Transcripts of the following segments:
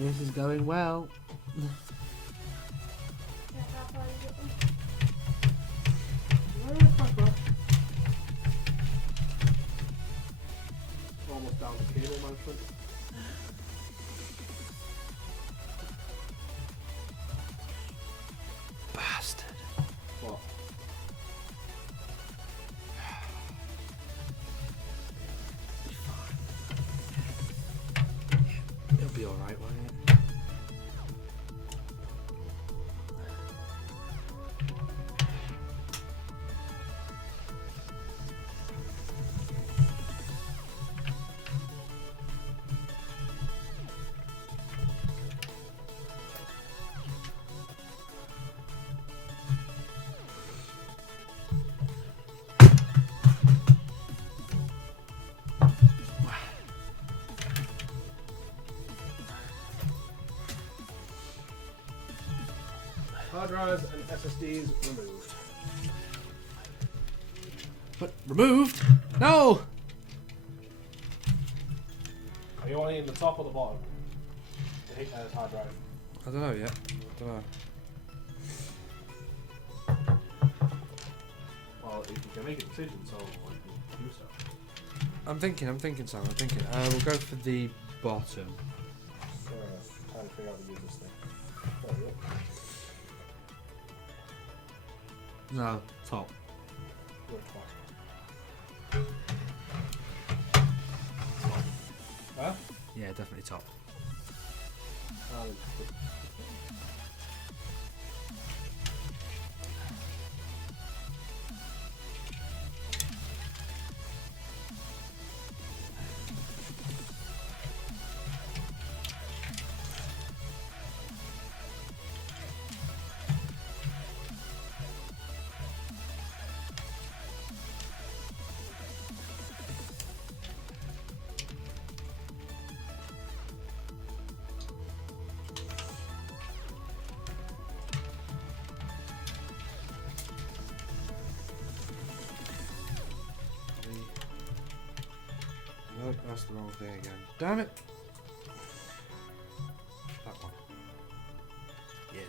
This is going well. Almost down to cable management. Bastard. What? Be fine. Yeah, it'll be alright, won't it? Hard drives and SSDs removed. But removed? No! Are you wanting in the top or the bottom? The hard drive. I don't know yet. I don't know. Well, if you can make a decision, so you can do so. I'm thinking, Sam. We'll go for the bottom. Sorry, I'm trying to figure out how to use this thing. There we go. No, top. Huh? Yeah, definitely top. No, that's the wrong thing again. Damn it! That one. Yeah.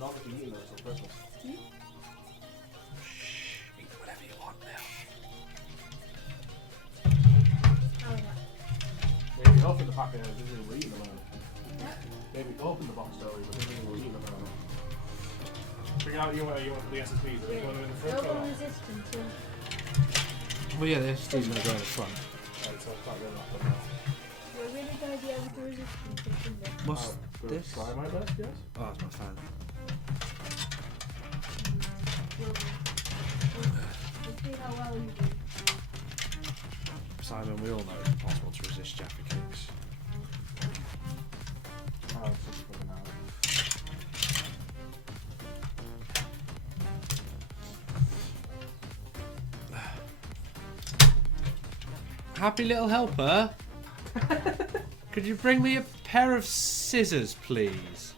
Not if you eat those on Christmas. Shh, eat whatever you want now. Maybe open the packet and didn't read them out. Maybe open the box story, but didn't read them out. Figure out where you want the SSDs. Are you going in the front or not? Resistance, Well, yeah, this is going to go in the front. Right, so it's not good enough for now. we're really going to be able to resistance, isn't it? What's Good. this? Try my best, yes. Oh, it's my fan. We'll see how well you do. Simon, we all know it's impossible to resist Jaffa Cakes. Oh, it's just for now. Happy little helper. Could you bring me a pair of scissors, please?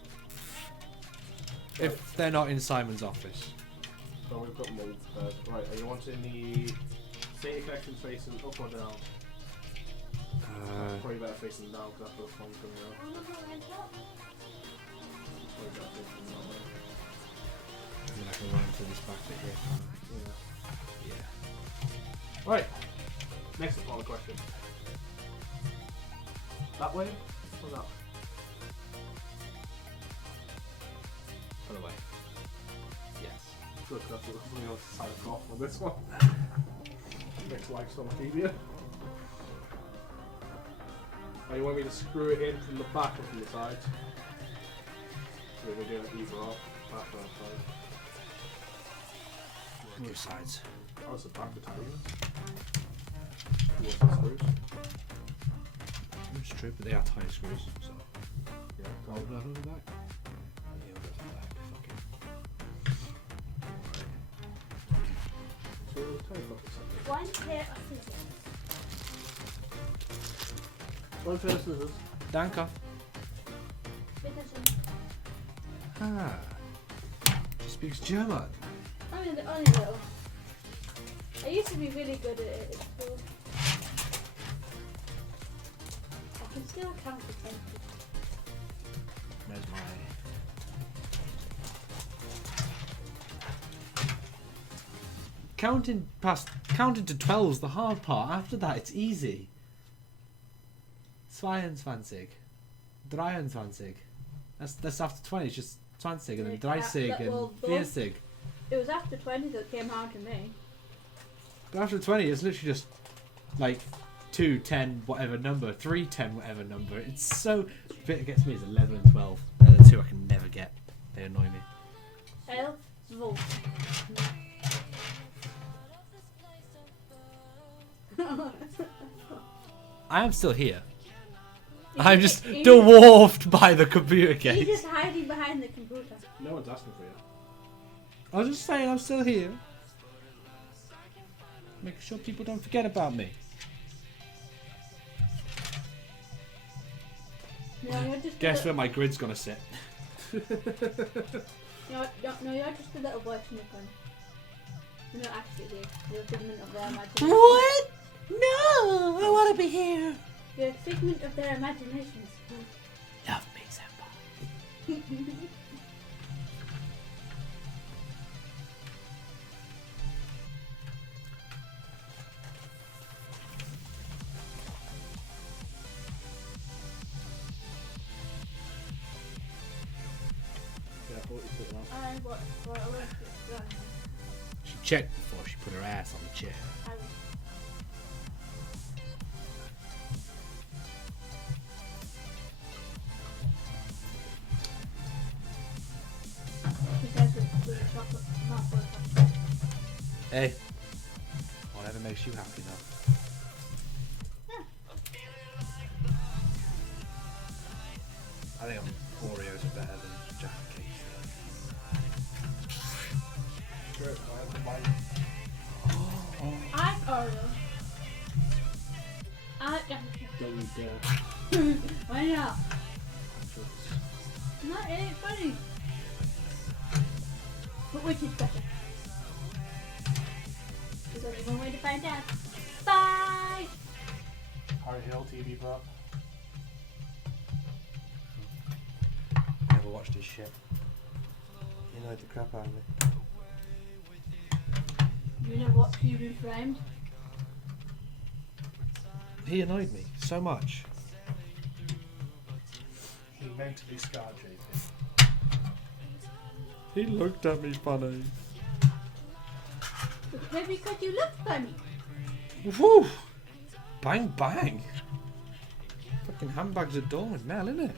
If they're not in Simon's office. So we've got mold first. Right, are you wanting the SATA connection facing up or down? Probably better facing down because that's where the phone's coming out. Probably better facing that way. And then I can run into this back bit here. Yeah. Yeah. Right. Next important question. That way or that way? Other way. Yes. Good, that's what somebody else decided to go off on this one. Makes life so much easier. Oh, you want me to screw it in from the back or from the sides? So we're doing it either or. Back or side. Both sides. Oh, it's the back to tell you. What's the screws? It's true, but they are tiny screws, so. Yeah, Oh, go. no, no, the back. Yeah, we'll go for the back. Fuck it. So tell me about this. One pair of scissors. One pair of scissors. Danke. Bitteschön. Ah. She speaks German. Only a little. I used to be really good at it at school. I can still count to 20. Where's my... Counting to 12 is the hard part. After that, it's easy. 22. 23. That's after 20. It's just 20 and then 30 and 40. It was after 20 that came hard to me. But after 20, it's literally just like 2, 10, whatever number, 3, 10, whatever number. It's so... The bit that gets me is 11 and 12. They're the two I can never get. They annoy me. 11, 12. I am still here. I'm just dwarfed by the computer He's gate. just hiding behind the computer. No one's asking for you. I was just saying I'm still here. Making sure people don't forget about me. No, you're just Guess where my grid's gonna sit. No, you're just a little voice in your phone. You're not actually here. You're a figment of their imagination. What? No! I want to be here. You're a figment of their imaginations. Love me, Senpai. Yeah, I thought you said that. I want to She checked before she put her ass on the chair. Hey. Whatever makes you happy, though. I think Oreos are better than Jaffa cakes. Sure, mine. I like Oreo. I like Jaffa cake. Don't you dare. Why not? Not really funny. But which is better? There's only one way to find out. Bye! Harry Hill TV prop. Never watched his shit. He annoyed the crap out of me. You know what TV framed? He annoyed me so much. He mentally scarred JP. He looked at me funny. Maybe because you look funny. Woo! Bang bang! Fucking handbags are done with Mel, innit?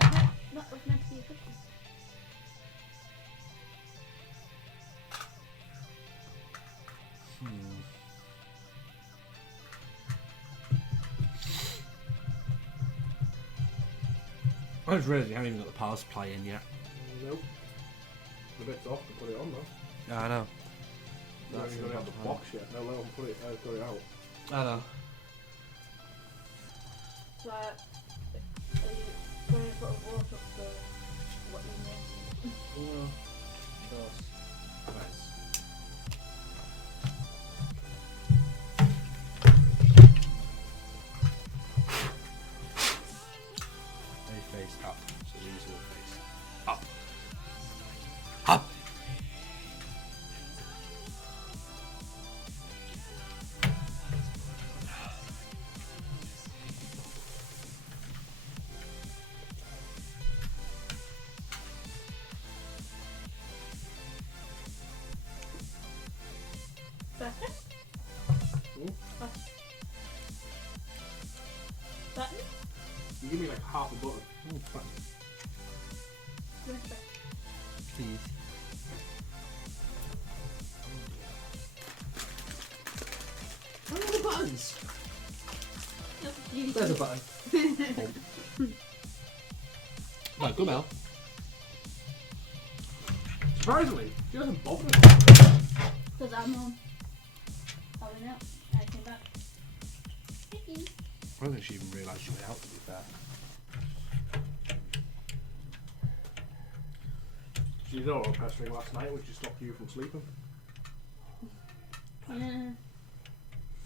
That was meant to be a good one. I just realised you haven't even got the power supply in yet. Nope. The bit's off to put it on though. Yeah, I know. You haven't even got the box yet. No, let him put it out. I know. So, are you going to put a water up for what you need? No. Nice. They face up, so these all face up. Up! Button? Button? You give me like half a button. Oh, fuck. Where's the button? Please. Where are the buttons? Nope, you There's a button. Right, good Mel. Surprisingly, she doesn't bother. Because I'm home. I went out. I came back. Chicken. I don't think she even realised she went out, to be fair. You know what pestering last night, which just stopped you from sleeping. Yeah.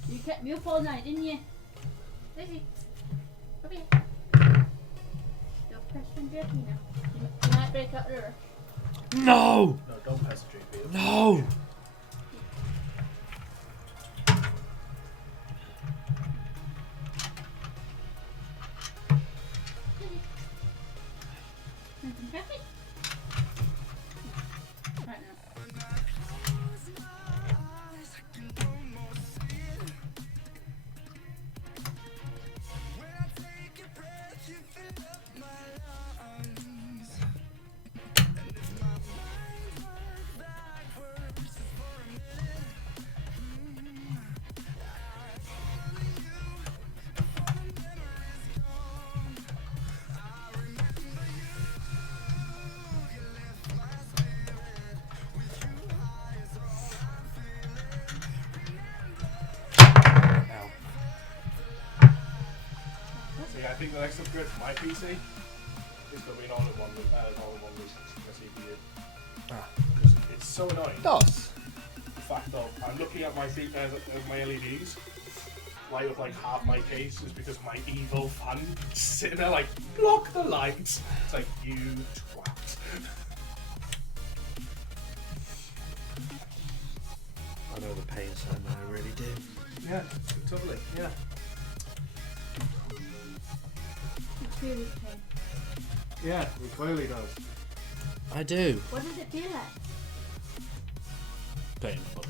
You kept me up all night, didn't you? Lizzie, come here. You're pestering Jerky now. You might break out the door. No! No, don't pester JP. No! Anything Jerky? Right now. So yeah, I think the next upgrade for my PC is going to be an all-in-one CPU. Ah. It's so annoying. Does? The fact that I'm looking at my my LEDs, light up like half my case is because my evil fan sitting there like, block the lights. It's like, you twat. I know the pain, Simon, I really do. Yeah, totally. Yeah. It's really pain. Yeah, it clearly does. I do. What does it feel like? Painful.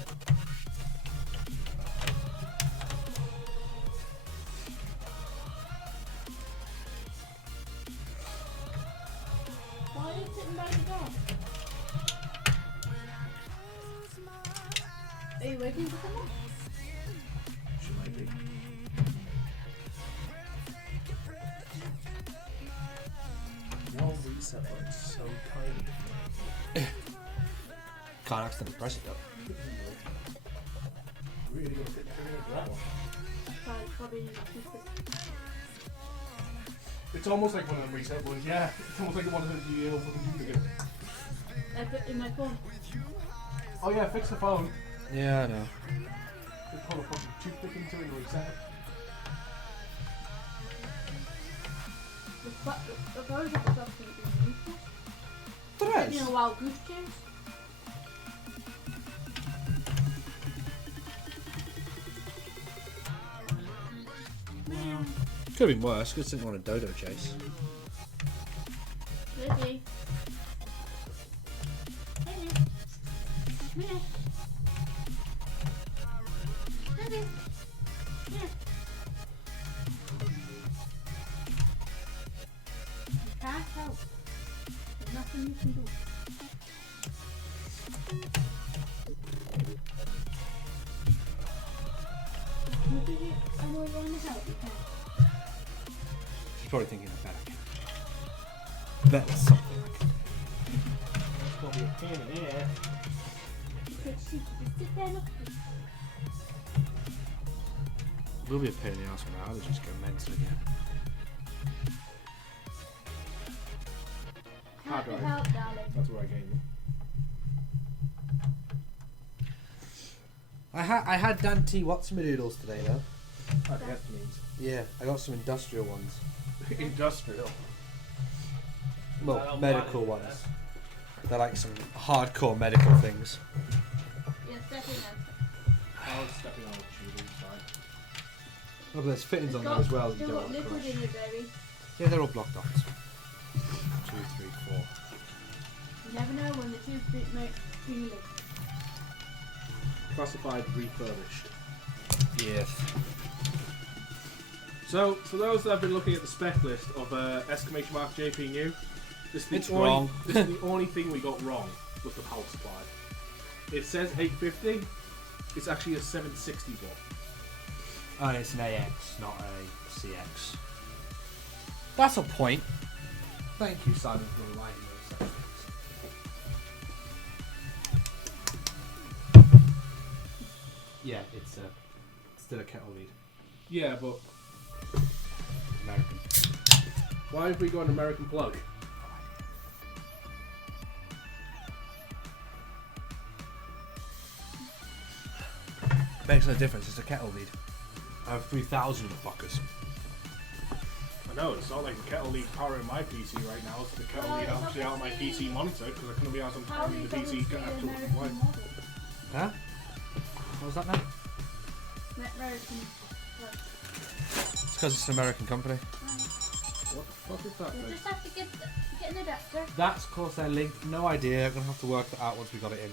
Why are you sitting by the door? Are you waiting for someone? She might be. One reset button, so tiny. Can't accidentally press it though. Really gonna fit into that one. Probably keep it. It's almost like one of them reset ones, yeah. It's almost like one of them GL fucking duplicates. I put in my phone. Oh yeah, fix the phone. Yeah, I know. Just put a fucking toothpick into it and reset it. The phone has something in it. There You know, wild goose chase. Could have been worse, because didn't want a dodo chase. Lizzie. Hey there. Come here. Lizzie. Come here. You can't help. There's nothing you can do. Lizzie, I know you want to help. You can. She's probably thinking of better. Better something. It's gonna be a pain in the ass. Sit there, look. Will be a pain in the ass when the allergies go mental again. Hard Can't drive. help, darling. That's where I gave you. I had Dante What's-my-doodles today though. Oh, that means. Yeah, I got some industrial ones. Industrial. Well, medical ones. They're like some hardcore medical things. Yeah, stepping out. I was stepping on the tube inside. Oh, but there's fittings on there Got- as well. Still You don't got want to liquid crush. in it, baby. Yeah, they're all blocked off. 2, 3, 4. You never know when the toothpick makes feeling. Classified refurbished. Yes. So, for those that have been looking at the spec list of exclamation mark JP new, this is It's the only, wrong. This is the only thing we got wrong with the power supply. It says 850. It's actually a 760 watt. Oh, it's an AX, not a CX. That's a point. Thank you, Simon, for reminding me of such things. Yeah, it's still a kettle lead. Yeah, but American. why have we got an American plug? Makes no difference. It's a kettle lead. I have 3,000 of the fuckers. I know, it's not like the kettle lead powering my PC right now, it's the kettle lead actually out of my PC monitor because I couldn't be out on powering the PC afterwards. Why? Huh? What was that now? American. It's because it's an American company. What the fuck is that You thing? just have to get an adapter. That's Corsair Link. No idea. I'm gonna have to work that out once we got it in.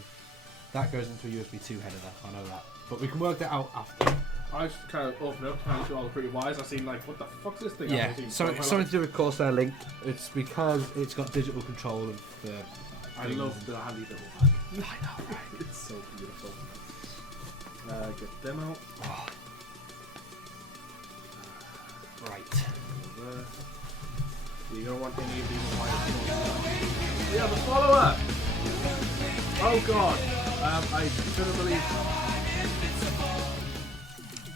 That goes into a USB 2 header there. I know that, but we can work that out after. I just kind of opened up and see all the pretty wires. I seen like, what the fuck's this thing? Yeah. So it's something to do with Corsair Link. It's because it's got digital control of the. I love the handy little bag. I know, right? It's so beautiful. Get them out. Oh. Right. There. You don't want any of these wires. We have a follower! Oh god. I couldn't believe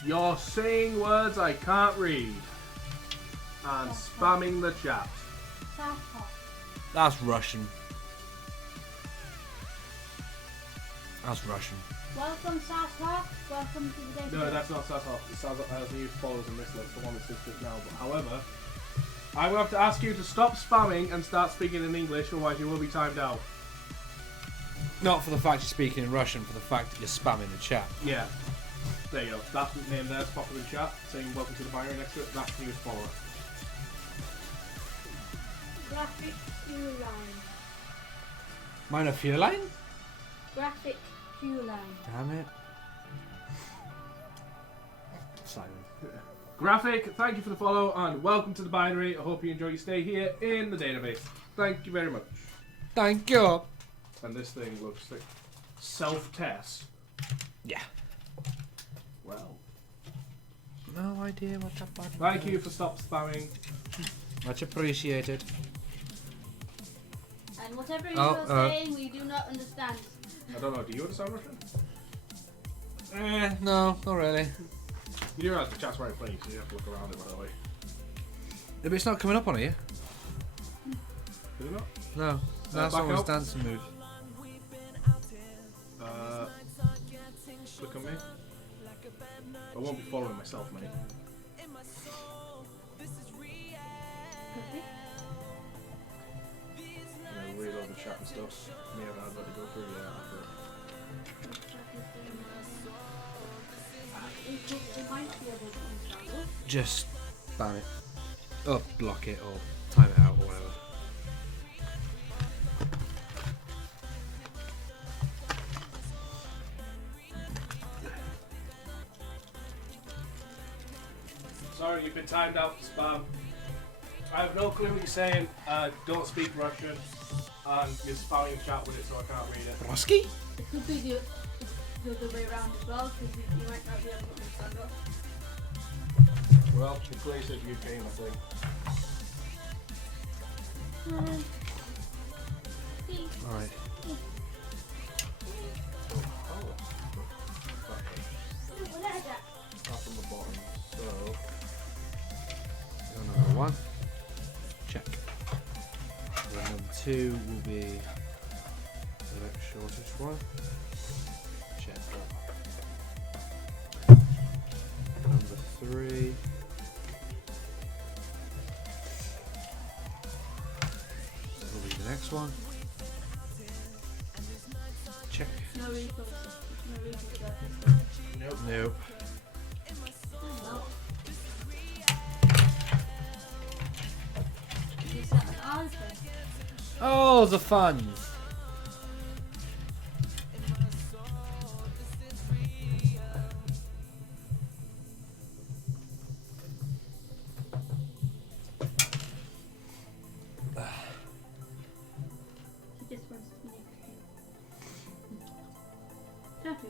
you're saying words I can't read. And spamming the chat. That's Russian. That's Russian. Welcome, Sasha. Welcome to the day. No, that's not Sasha. Sasha has new followers in this list, the one that sits just now. But however, I will have to ask you to stop spamming and start speaking in English, otherwise you will be timed out. Not for the fact you're speaking in Russian, for the fact that you're spamming the chat. Yeah. There you go. That's the name there, it's popping in chat, saying welcome to the binary next to it. That's the newest follower. Graphic queue line. Mine a fuel line? Graphic queue line. Damn it. Silent. Graphic, thank you for the follow and welcome to the binary. I hope you enjoy your stay here in the database. Thank you very much. Thank you. And this thing looks like self-test. Yeah. Well. No idea what that button Thank is. you for stop spamming. Much appreciated. And whatever you Oh, are saying, we do not understand. I don't know, do you understand Russian? No, not really. You do realize the chat's very funny, so you have to look around it, by the way. But it's not coming up on here. Is it not? No. That's back someone's up. dancing move. Click on me. I won't be following myself, mate. Read all the chat and stuff. Me and I've got to go through Just ban it. Or block it or time it out or whatever. Sorry, you've been timed out for spam. I have no clue what you're saying. Don't speak Russian. And you're spamming the chat with it, so I can't read it. Broski? It could be the other way around as well, because you might not be able to understand it. Well, it clearly says UK, I think. Alright. Up on the bottom. So, Number 1. Check. And number 2 will be the next shortest one. Check. Number 3. Will be the next one. Check. No refills. No refills. nope. Nope. Is that an alpha? Oh, the funds.